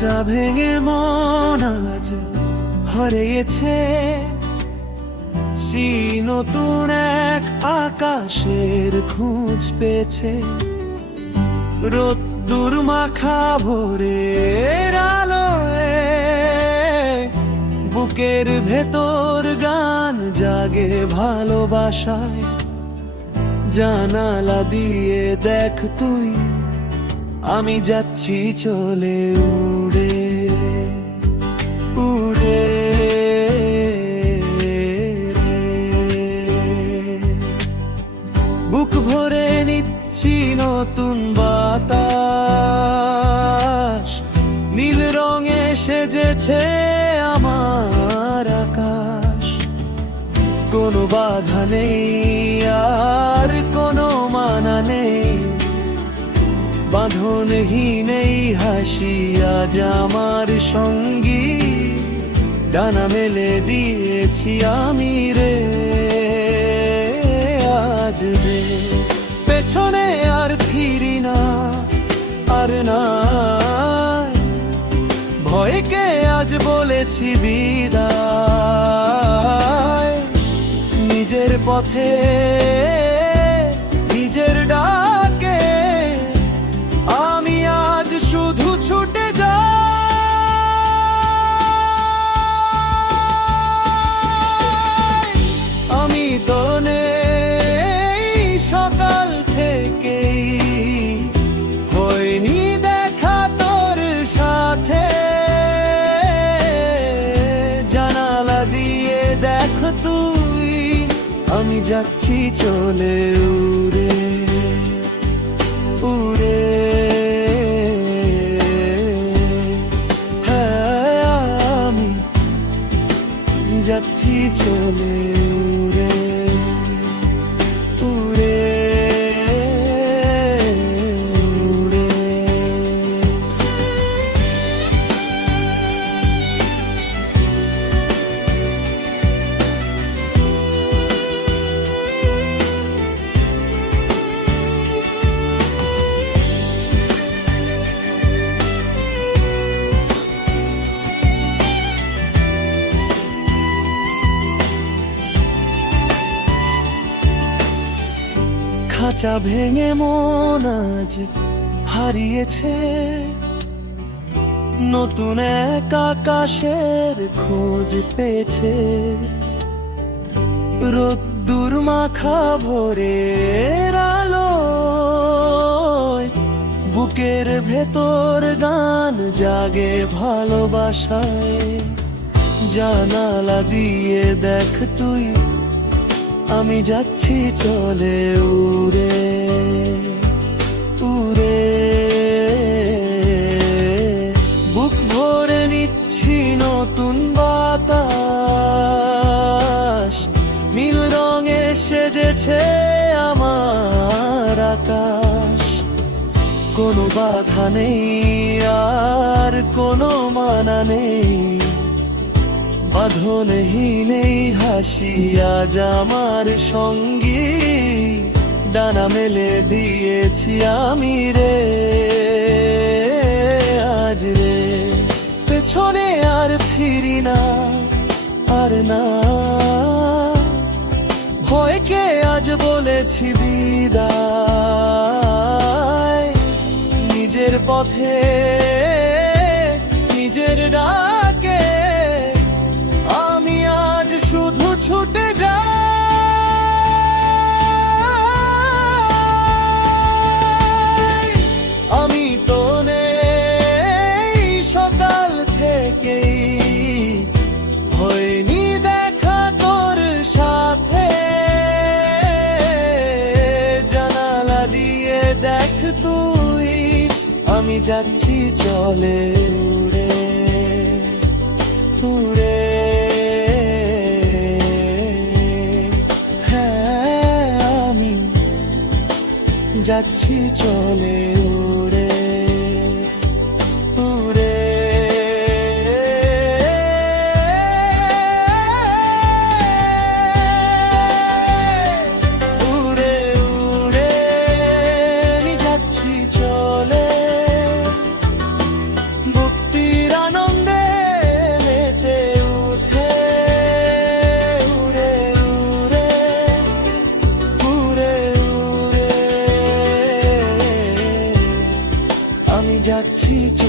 খাঁচা ভেঙে মন আজ হারিয়েছে, সেই নতুন এক আকাশের খোঁজ পেয়েছে। রোদ্দুর মাখা ভোরের আলোয় বুকের ভেতর গান জাগে ভালোবাসায়। জানালা দিয়ে দেখ তুই, আমি যাচ্ছি চলে উড়ে উড়ে। বুক ভরে নিচ্ছি নতুন বাতাস, নীল রঙে সেজেছে আমার আকাশ। কোনো বাধা নেই আর কোনো মানা নেই, বাঁধনহীন এই হাসি আজ আমার সঙ্গী। ডানা মেলে দিয়েছি আমি রে আজ রে। পেছনে আর ফিরি না, আর না ভয়কে আজ বলেছি বিদায়। নিজের পথে নিজের ডাকে আমি আজ শুধু ছুটে যাই। আমি তো নেই সকাল থেকেই, হয়নি দেখা তোর সাথে। জানালা দিয়ে দেখ তুই, আমি যাচ্ছি চলে উড়ে উড়ে। হ্যাঁ আমি যাচ্ছি চলে উড়ে উড়ে উড়ে। খাঁচা ভেঙে মন আজ হারিয়েছে, নতুন এক আকাশের খোঁজ পেয়েছে। রোদ্দুর মাখা ভোরের আলোয় বুকের ভেতর গান জাগে ভালোবাসায়। জানালা দিয়ে দেখ তুই, আমি যাচ্ছি চলে উড়ে উড়ে। বুক ভরে নিচ্ছি নতুন বাতাস, নীল রঙে সেজেছে আমার আকাশ। কোনো বাধা নেই আর কোনো মানা নেই, বাঁধনহীন এই হাসি আজ আমার সঙ্গী। ডানা মেলে দিয়েছি আমি রে আজ রে। পেছনে আর ফিরি না, আর না ভয়কে আজ বলেছি বিদায়। নিজের পথে নিজের ডাকে আমি আজ শুধু ছুটে যাই। আমি তো নেই সকাল থেকেই, হয়নি দেখা তোর সাথে। জানালা দিয়ে দেখ তুই, আমি যাচ্ছি চলে উড়ে উড়ে। যাচ্ছি চলে উড়ে উড়ে। উড়ে উড়ে আমি যাচ্ছি চলে, মুক্তি যাচ্ছি